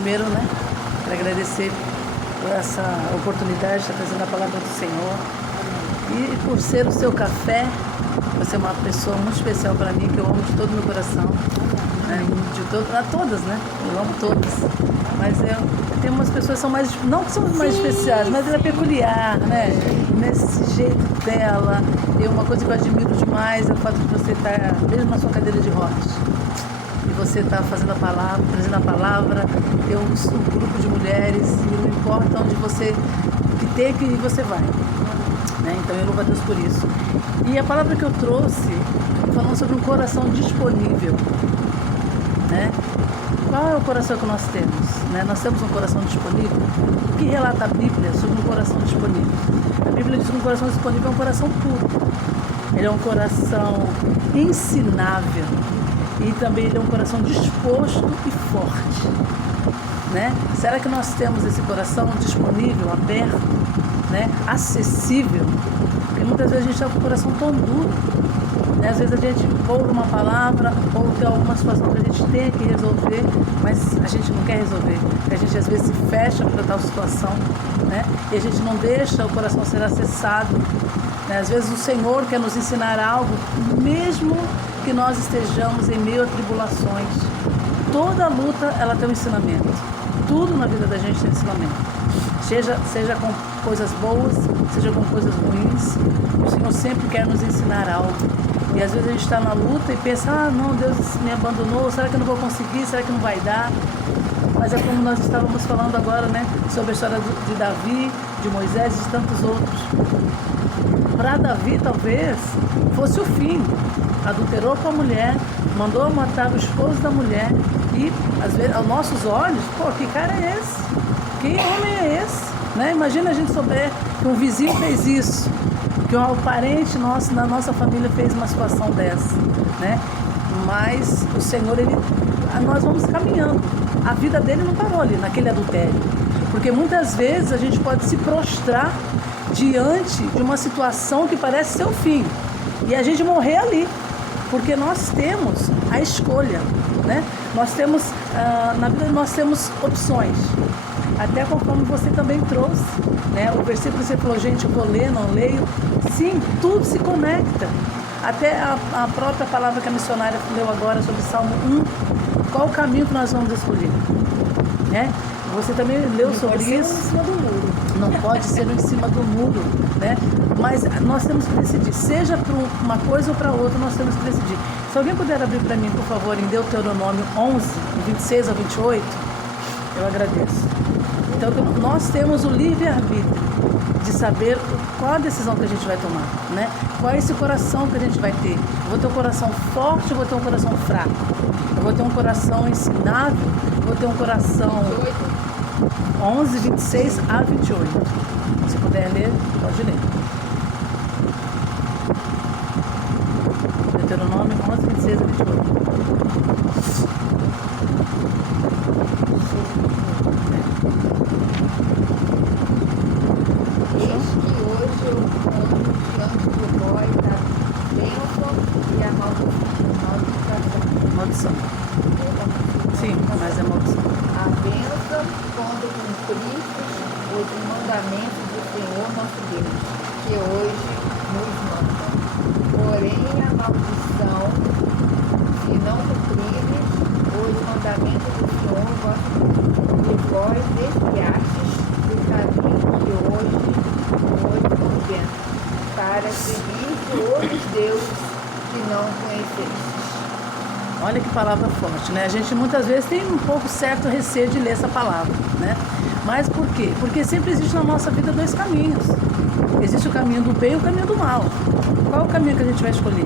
Primeiro, né, para agradecer por essa oportunidade de estar trazendo a palavra do Senhor. E por ser o seu café, você é uma pessoa muito especial para mim, que eu amo de todo o meu coração. Né? A todas, né? Eu amo todas. Mas tem umas pessoas que são mais, não que são mais especiais, mas ela é peculiar, né? Nesse jeito dela. E uma coisa que eu admiro demais é o fato de você estar, mesmo na sua cadeira de rodas, e você está fazendo a palavra, trazendo a palavra, ter um grupo de mulheres, e não importa onde você que você vai. Né? Então eu louvo a Deus por isso. E a palavra que eu trouxe, falando sobre um coração disponível. Né? Qual é o coração que nós temos? Né? Nós temos um coração disponível? O que relata a Bíblia sobre um coração disponível? A Bíblia diz que um coração disponível é um coração puro. Ele é um coração ensinável. E também ele é um coração disposto e forte. Né? Será que nós temos esse coração disponível, aberto, né? Acessível? Porque muitas vezes a gente está com o coração tão duro. Né? Às vezes a gente ouve uma palavra ou tem alguma situação que a gente tem que resolver, mas a gente não quer resolver. A gente às vezes se fecha para tal situação, né? E a gente não deixa o coração ser acessado. Né? Às vezes o Senhor quer nos ensinar algo, mesmo que nós estejamos em meio a tribulações. Toda luta ela tem um ensinamento. Tudo na vida da gente tem ensinamento. Seja com coisas boas, seja com coisas ruins, o Senhor sempre quer nos ensinar algo. E às vezes a gente está na luta e pensa, não, Deus me abandonou, será que eu não vou conseguir, será que não vai dar? Mas é como nós estávamos falando agora, né, sobre a história de Davi, de Moisés e de tantos outros. Para Davi, talvez, fosse o fim. Adulterou com a mulher, mandou matar o esposo da mulher e, às vezes, aos nossos olhos, que cara é esse? Que homem é esse? Né? Imagina a gente souber que um vizinho fez isso, que um parente nosso, na nossa família, fez uma situação dessa. Né? Mas o Senhor, nós vamos caminhando. A vida dele não parou ali, naquele adultério. Porque muitas vezes a gente pode se prostrar diante de uma situação que parece ser o fim. E a gente morrer ali. Porque nós temos a escolha, né? Nós temos, na vida nós temos opções. Até conforme você também trouxe, né? O versículo você falou, gente, eu vou ler, não leio. Sim, tudo se conecta. Até a própria palavra que a missionária leu agora sobre Salmo 1. Qual o caminho que nós vamos escolher? Né? Você também leu sobre isso. Em cima do muro. Não pode ser em cima do muro, né? Mas nós temos que decidir, seja para uma coisa ou para outra, nós temos que decidir. Se alguém puder abrir para mim, por favor, em Deuteronômio 11, 26 a 28, eu agradeço. Então, nós temos o livre-arbítrio de saber qual a decisão que a gente vai tomar, né? Qual é esse coração que a gente vai ter? Eu vou ter um coração forte ou vou ter um coração fraco? Eu vou ter um coração ensinável? Eu vou ter um coração... 11, 26 a 28. Se puder ler, pode ler. Deuteronômio 11, 26 a 28. Eis que hoje eu ponho diante de vós a bênção e a maldição. Maldição. Sim, mas é maldição. A bênção quando cumpristes os mandamentos do Senhor nosso Deus, que hoje nos manda. Porém, a maldição, se não cumprirdes os mandamentos do Senhor vosso Deus, e vós desviastes do caminho que hoje vos ordeno, para seguir outros deuses que não conhecestes. Olha que palavra forte, né? A gente muitas vezes tem um pouco certo receio de ler essa palavra, né? Mas por quê? Porque sempre existe na nossa vida dois caminhos. Existe o caminho do bem e o caminho do mal. Qual é o caminho que a gente vai escolher?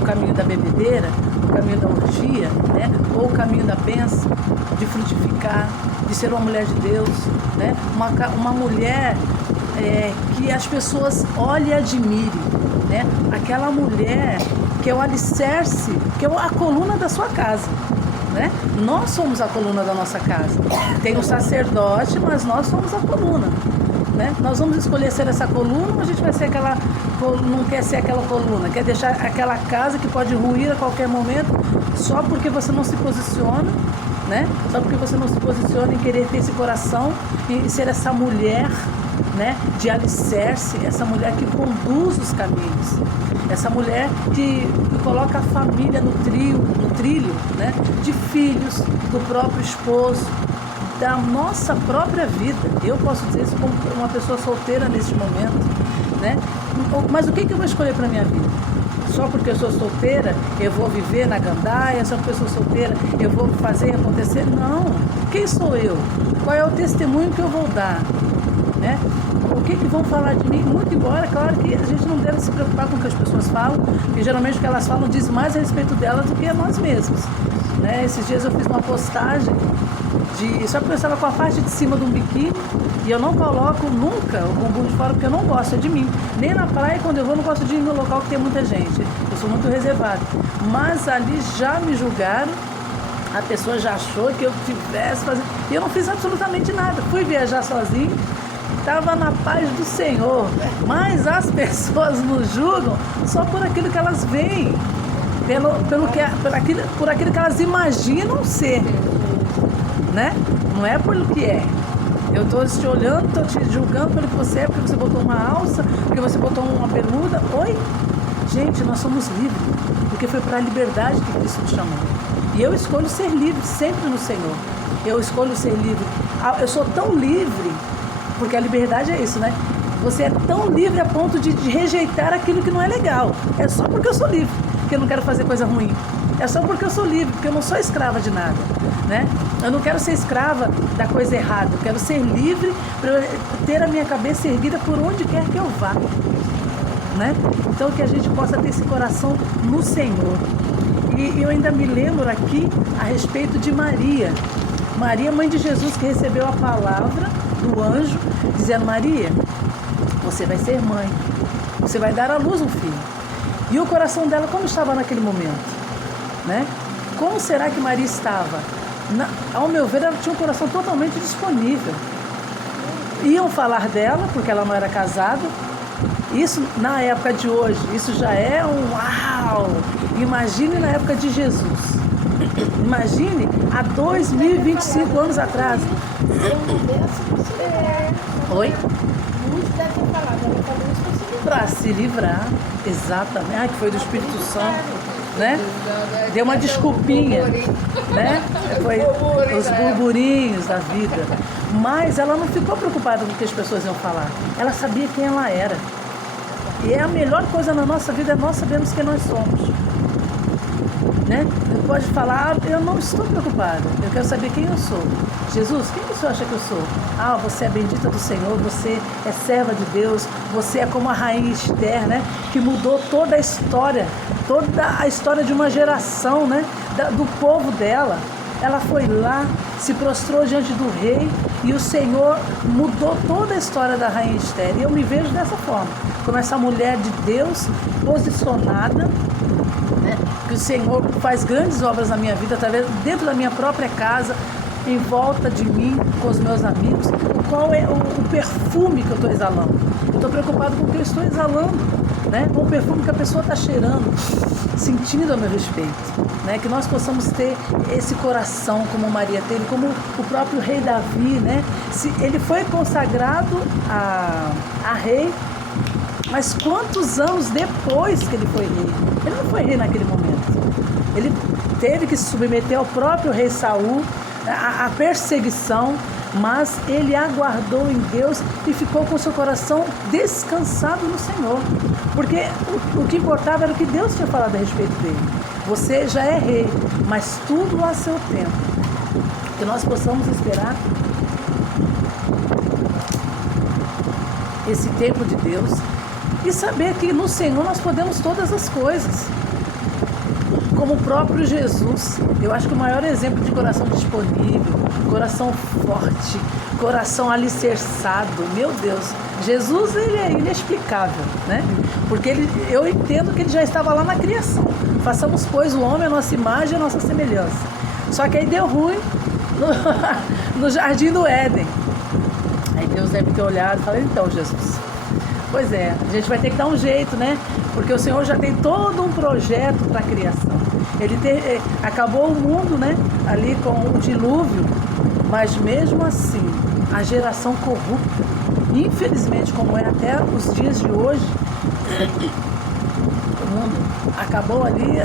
O caminho da bebedeira, o caminho da orgia, né? Ou o caminho da bênção, de frutificar, de ser uma mulher de Deus, né? Uma mulher que as pessoas olhem e admirem, né? Aquela mulher que é o alicerce, que é a coluna da sua casa, né? Nós somos a coluna da nossa casa. Tem o sacerdote, mas nós somos a coluna, né? Nós vamos escolher ser essa coluna ou a gente vai ser aquela, não quer ser aquela coluna, quer deixar aquela casa que pode ruir a qualquer momento só porque você não se posiciona, né? Só porque você não se posiciona em querer ter esse coração e ser essa mulher, né, de alicerce, essa mulher que conduz os caminhos, essa mulher que coloca a família no trilho, né, de filhos, do próprio esposo, da nossa própria vida. Eu posso dizer isso como uma pessoa solteira neste momento, né? Mas o que eu vou escolher para minha vida? Só porque eu sou solteira, eu vou viver na gandaia, só porque eu sou solteira, eu vou fazer acontecer? Não. Quem sou eu? Qual é o testemunho que eu vou dar? Né? O que vão falar de mim? Muito embora, claro que a gente não deve se preocupar com o que as pessoas falam, porque geralmente o que elas falam diz mais a respeito delas do que a nós mesmos. Né? Esses dias eu fiz uma postagem só porque eu estava com a parte de cima de um biquíni e eu não coloco nunca o bumbum de fora porque eu não gosto de mim. Nem na praia, quando eu vou, não gosto de ir no local que tem muita gente. Eu sou muito reservada. Mas ali já me julgaram, a pessoa já achou que eu tivesse fazendo. E eu não fiz absolutamente nada. Fui viajar sozinho, estava na paz do Senhor. Mas as pessoas nos julgam só por aquilo que elas veem, por aquilo que elas imaginam ser. Né? Não é pelo que é. Eu estou te olhando, estou te julgando pelo que você é, porque você botou uma alça, porque você botou uma bermuda. Oi? Gente, nós somos livres, porque foi para a liberdade que Cristo nos chamou. E eu escolho ser livre sempre no Senhor. Eu escolho ser livre. Eu sou tão livre, porque a liberdade é isso, né? Você é tão livre a ponto de rejeitar aquilo que não é legal. É só porque eu sou livre, porque eu não quero fazer coisa ruim. É só porque eu sou livre, porque eu não sou escrava de nada, né? Eu não quero ser escrava da coisa errada, eu quero ser livre para ter a minha cabeça erguida por onde quer que eu vá, né? Então que a gente possa ter esse coração no Senhor. E eu ainda me lembro aqui a respeito de Maria. Maria, mãe de Jesus, que recebeu a palavra do anjo, dizendo: Maria, você vai ser mãe, você vai dar à luz um filho. E o coração dela como estava naquele momento? Né? Como será que Maria estava? Ao meu ver, ela tinha um coração totalmente disponível. Iam falar dela, porque ela não era casada. Isso, na época de hoje, isso já é um uau! Imagine na época de Jesus. Imagine há 2025 anos atrás. Oi? Muitos devem ter falado, ela falou isso para se livrar. Exatamente. Que foi do Espírito Santo. Né? Deu uma desculpinha, né? Foi os burburinhos da vida. Mas ela não ficou preocupada com o que as pessoas iam falar. Ela sabia quem ela era. E a melhor coisa na nossa vida é nós sabermos quem nós somos. Né? Você pode falar: eu não estou preocupada, eu quero saber quem eu sou. Jesus, quem você acha que eu sou? Você é bendita do Senhor, você é serva de Deus, você é como a rainha Esther, né? Que mudou toda a história de uma geração, né? Do povo dela. Ela foi lá, se prostrou diante do rei e o Senhor mudou toda a história da rainha Esther. E eu me vejo dessa forma, como essa mulher de Deus posicionada, né? Que o Senhor faz grandes obras na minha vida, através dentro da minha própria casa, em volta de mim, com os meus amigos. Qual é o perfume que eu estou exalando? Eu estou preocupado com o que eu estou exalando, né? Com o perfume que a pessoa está cheirando, sentindo a meu respeito, né? Que nós possamos ter esse coração como Maria teve, como o próprio rei Davi, né? Ele foi consagrado a rei, mas quantos anos depois que ele foi rei? Ele não foi rei naquele momento. Ele teve que se submeter ao próprio rei Saul, a perseguição, mas ele aguardou em Deus e ficou com seu coração descansado no Senhor, porque o que importava era o que Deus tinha falado a respeito dele. Você já é rei, mas tudo a seu tempo. Que nós possamos esperar esse tempo de Deus e saber que no Senhor nós podemos todas as coisas. Como o próprio Jesus, eu acho que o maior exemplo de coração disponível, coração forte, coração alicerçado, meu Deus, Jesus, ele é inexplicável, né? Porque eu entendo que ele já estava lá na criação. Façamos, pois, o homem a nossa imagem e a nossa semelhança. Só que aí deu ruim no jardim do Éden. Aí Deus deve ter olhado e falado: então, Jesus, pois é, a gente vai ter que dar um jeito, né? Porque o Senhor já tem todo um projeto para a criação. Acabou o mundo, né? Ali com o dilúvio, mas mesmo assim, a geração corrupta, infelizmente, como é até os dias de hoje, o mundo acabou ali,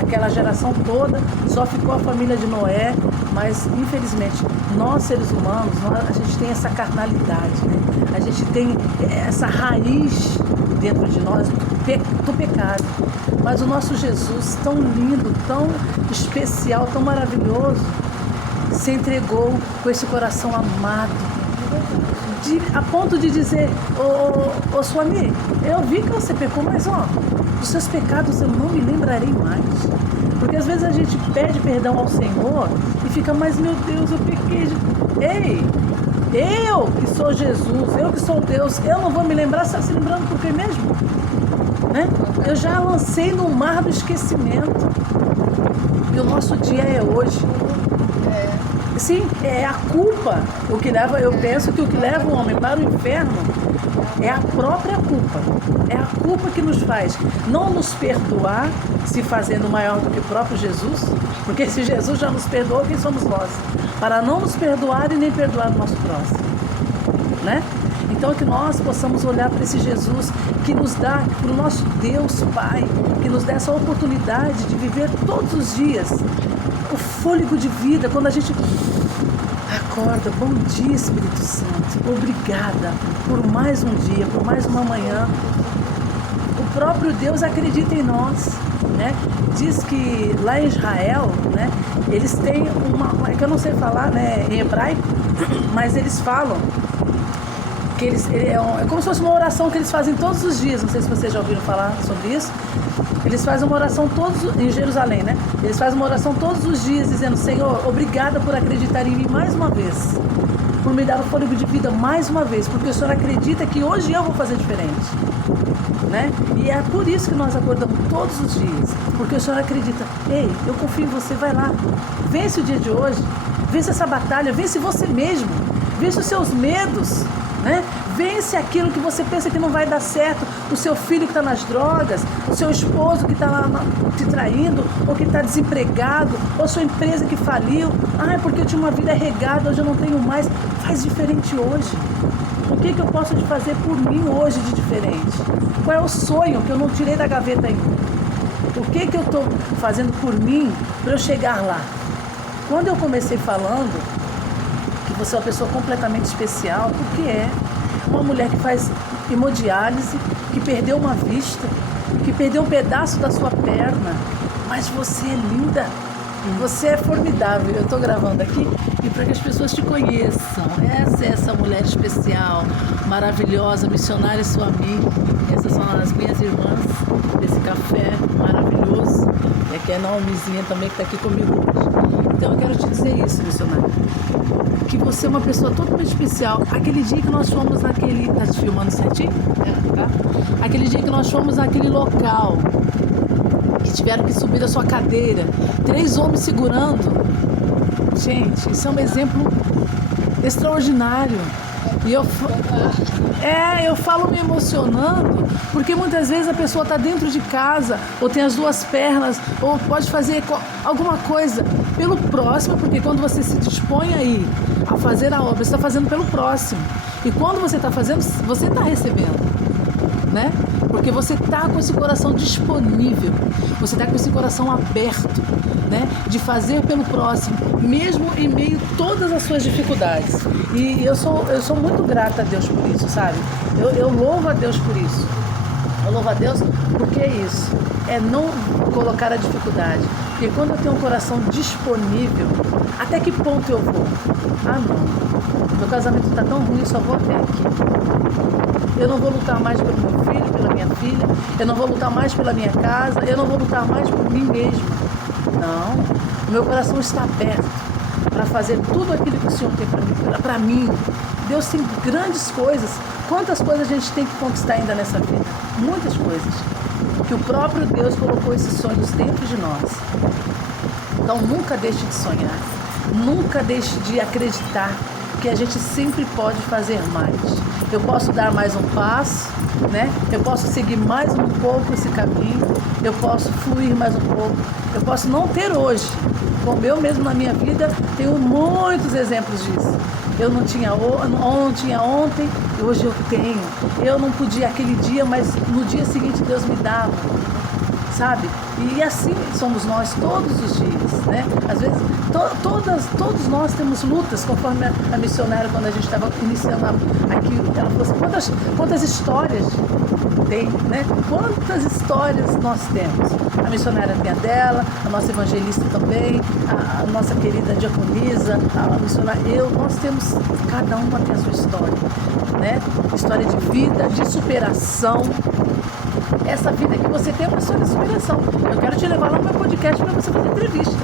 aquela geração toda, só ficou a família de Noé, mas infelizmente nós seres humanos, a gente tem essa carnalidade, né? A gente tem essa raiz dentro de nós do pecado, mas o nosso Jesus, tão lindo, tão especial, tão maravilhoso, se entregou com esse coração amado, a ponto de dizer: ô Swami, eu vi que você pecou, mas dos seus pecados eu não me lembrarei mais. Porque às vezes a gente pede perdão ao Senhor e fica: mas meu Deus, eu pequei. Ei, eu que sou Jesus, eu que sou Deus, eu não vou me lembrar. Você está se lembrando por quê mesmo? Né? Eu já lancei no mar do esquecimento. E o nosso dia é hoje. Sim, é a culpa. Eu penso que o que leva o homem para o inferno é a própria culpa. É a culpa que nos faz não nos perdoar, se fazendo maior do que o próprio Jesus, porque se Jesus já nos perdoou, quem somos nós? Para não nos perdoar e nem perdoar o nosso próximo, né? Então que nós possamos olhar para esse Jesus que nos dá, para o nosso Deus Pai, que nos dá essa oportunidade de viver todos os dias o fôlego de vida, quando a gente acorda. Bom dia, Espírito Santo, obrigada por mais um dia, por mais uma manhã. O próprio Deus acredita em nós, né? Diz que lá em Israel, né, eles têm é que eu não sei falar, né, em hebraico, mas eles falam que é como se fosse uma oração que eles fazem todos os dias. Não sei se vocês já ouviram falar sobre isso. Eles fazem uma oração em Jerusalém, né? Eles fazem uma oração todos os dias dizendo: Senhor, obrigada por acreditar em mim mais uma vez, por me dar o fôlego de vida mais uma vez, porque o Senhor acredita que hoje eu vou fazer diferente, né? E é por isso que nós acordamos todos os dias, porque o Senhor acredita: ei, eu confio em você, vai lá, vence o dia de hoje, vence essa batalha, vence você mesmo, vence os seus medos, né? Vence aquilo que você pensa que não vai dar certo, o seu filho que está nas drogas, o seu esposo que está lá te traindo, ou que está desempregado, ou sua empresa que faliu. É porque eu tinha uma vida regada, hoje eu não tenho mais. Faz diferente hoje. O que eu posso fazer por mim hoje de diferente? Qual é o sonho que eu não tirei da gaveta ainda? O que eu estou fazendo por mim para eu chegar lá? Quando eu comecei falando que você é uma pessoa completamente especial, porque é uma mulher que faz hemodiálise, que perdeu uma vista, que perdeu um pedaço da sua perna, mas você é linda, você é formidável. Eu estou gravando aqui e para que as pessoas te conheçam. Essa é essa mulher especial, maravilhosa, missionária Swami. Essas são as minhas irmãs desse café maravilhoso. E aqui é a Naomizinha também, que está aqui comigo hoje. Então eu quero te dizer isso, missionária, que você é uma pessoa totalmente especial. Aquele dia que nós fomos naquele... Tá te filmando certinho? Tá? Aquele dia que nós fomos naquele local, que tiveram que subir da sua cadeira, 3 homens segurando. Gente, isso é um exemplo extraordinário. E eu falo me emocionando, porque muitas vezes a pessoa está dentro de casa, ou tem as 2 pernas, ou pode fazer alguma coisa pelo próximo, porque quando você se dispõe aí a fazer a obra, você está fazendo pelo próximo. E quando você está fazendo, você está recebendo, né? Porque você está com esse coração disponível, você está com esse coração aberto, né? De fazer pelo próximo, mesmo em meio a todas as suas dificuldades. E eu sou muito grata a Deus por isso, sabe? Eu louvo a Deus por isso. Eu louvo a Deus porque é isso, é não colocar a dificuldade. Porque quando eu tenho um coração disponível, até que ponto eu vou? Não, meu casamento está tão ruim, eu só vou até aqui. Eu não vou lutar mais pelo meu filho, pela minha filha, eu não vou lutar mais pela minha casa, eu não vou lutar mais por mim mesmo. Não, o meu coração está aberto para fazer tudo aquilo que o Senhor tem para mim. Deus tem grandes coisas. Quantas coisas a gente tem que conquistar ainda nessa vida? Muitas coisas. Que o próprio Deus colocou esses sonhos dentro de nós. Então nunca deixe de sonhar. Nunca deixe de acreditar que a gente sempre pode fazer mais. Eu posso dar mais um passo, né? Eu posso seguir mais um pouco esse caminho, eu posso fluir mais um pouco, eu posso não ter hoje, como eu mesmo na minha vida tenho muitos exemplos disso. Eu não tinha ontem, hoje eu tenho. Eu não podia aquele dia, mas no dia seguinte Deus me dava, sabe? E assim somos nós todos os dias, né? Às vezes, todos nós temos lutas, conforme a missionária, quando a gente estava iniciando aqui, ela falou assim, quantas histórias tem, né? Quantas histórias nós temos? A missionária tem a dela, a nossa evangelista também, a nossa querida diaconisa, a missionária, nós temos, cada uma tem a sua história, né? História de vida, de superação. Essa vida que você tem é uma história de superação. Eu quero te levar lá no meu podcast para você fazer entrevista.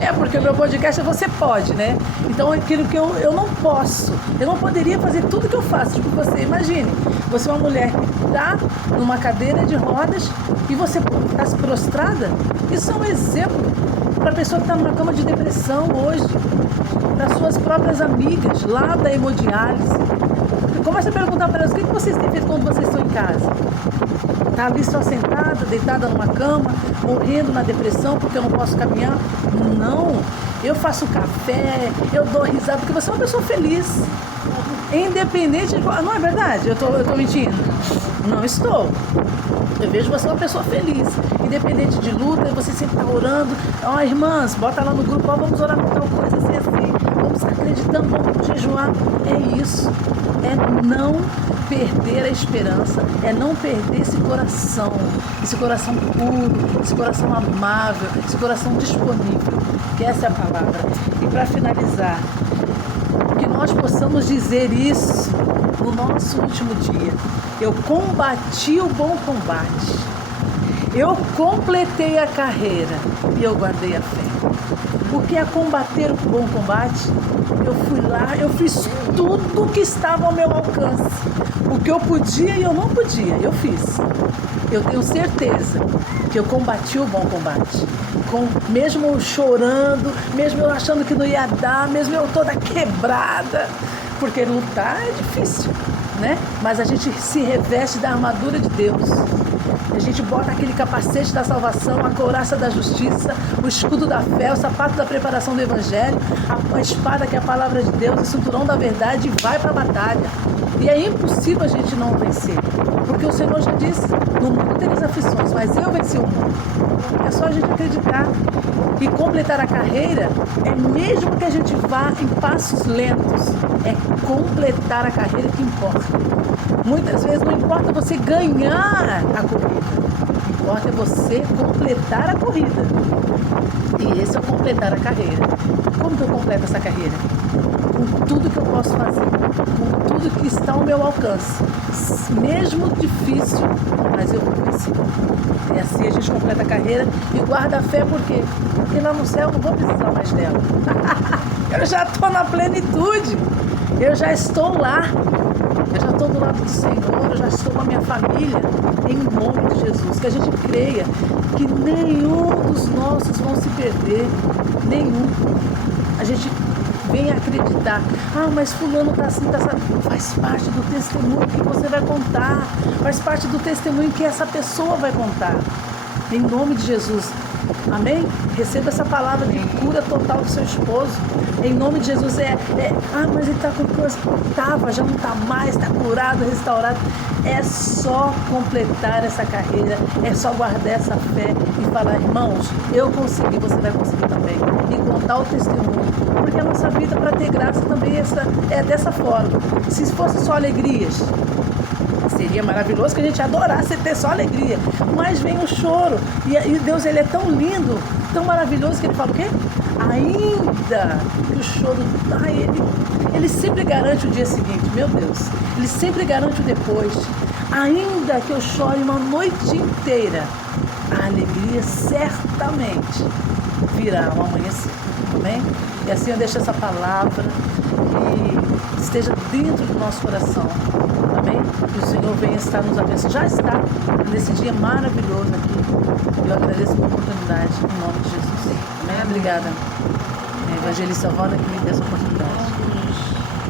É porque o meu podcast é Você Pode, né? Então aquilo que eu não posso, eu não poderia fazer tudo que eu faço. Tipo, você imagine, você é uma mulher que está numa cadeira de rodas e você está prostrada. Isso é um exemplo para a pessoa que está numa cama de depressão hoje, para suas próprias amigas lá da hemodiálise. Começa a perguntar para elas, o que vocês têm feito quando vocês estão em casa? Está ali só sentada, deitada numa cama, morrendo na depressão porque eu não posso caminhar? Não, eu faço café, eu dou risada, porque você é uma pessoa feliz. Independente de... Não é verdade? Eu tô mentindo? Não estou. Eu vejo você uma pessoa feliz. Independente de luta, você sempre está orando. Irmãs, bota lá no grupo, vamos orar por tal coisa, assim. Vamos estar acreditando, vamos jejuar. É isso. É não perder a esperança. É não perder esse coração puro, esse coração amável, esse coração disponível. Que essa é a palavra. E para finalizar, que nós possamos dizer isso no nosso último dia. Eu combati o bom combate. Eu completei a carreira e eu guardei a fé. Porque a combater o bom combate, eu fui lá, eu fiz tudo que estava ao meu alcance. O que eu podia e eu não podia, eu fiz. Eu tenho certeza que eu combati o bom combate. Mesmo eu chorando, mesmo eu achando que não ia dar, mesmo eu toda quebrada. Porque lutar é difícil, né? Mas a gente se reveste da armadura de Deus. A gente bota aquele capacete da salvação, a couraça da justiça, o escudo da fé, o sapato da preparação do evangelho, a espada que é a palavra de Deus, o cinturão da verdade e vai para a batalha. E é impossível a gente não vencer. Porque o Senhor já disse, no mundo tereis aflições, mas eu venci o mundo. É só a gente acreditar. E completar a carreira é mesmo que a gente vá em passos lentos. É completar a carreira que importa. Muitas vezes não importa você ganhar a corrida. O que importa é você completar a corrida. E esse é o completar a carreira. Como que eu completo essa carreira? Com tudo que eu posso fazer. Com tudo que está ao meu alcance. Mesmo difícil, mas eu vou vencer. E assim a gente completa a carreira e guarda a fé, por quê? Porque lá no céu eu não vou precisar mais dela. Eu já estou na plenitude. Eu já estou lá. Eu já estou do lado do Senhor, eu já estou com a minha família, em nome de Jesus. Que a gente creia que nenhum dos nossos vão se perder, nenhum. A gente vem acreditar, mas fulano está assim, está assim. Faz parte do testemunho que você vai contar, faz parte do testemunho que essa pessoa vai contar, em nome de Jesus. Amém? Receba essa palavra de cura total do seu esposo. Em nome de Jesus. Mas ele está com coisa. Já não está mais, está curado, restaurado. É só completar essa carreira. É só guardar essa fé e falar, irmãos, eu consegui, você vai conseguir também. E contar o testemunho. Porque a nossa vida, para ter graça, também é dessa forma. Se fosse só alegrias, seria maravilhoso que a gente adorasse ter só alegria. Mas vem o choro. E Deus, ele é tão lindo, tão maravilhoso, que ele fala o quê? Ainda que o choro... Ele sempre garante o dia seguinte, meu Deus. Ele sempre garante o depois. Ainda que eu chore uma noite inteira, a alegria certamente virá ao amanhecer. Amém? E assim eu deixo essa palavra que esteja dentro do nosso coração. Amém? Que o Senhor venha estar nos abençoando. Já está nesse dia maravilhoso aqui. Eu agradeço pela oportunidade, em nome de Jesus. Amém? Obrigada. Evangelista Rona, que me deu essa oportunidade.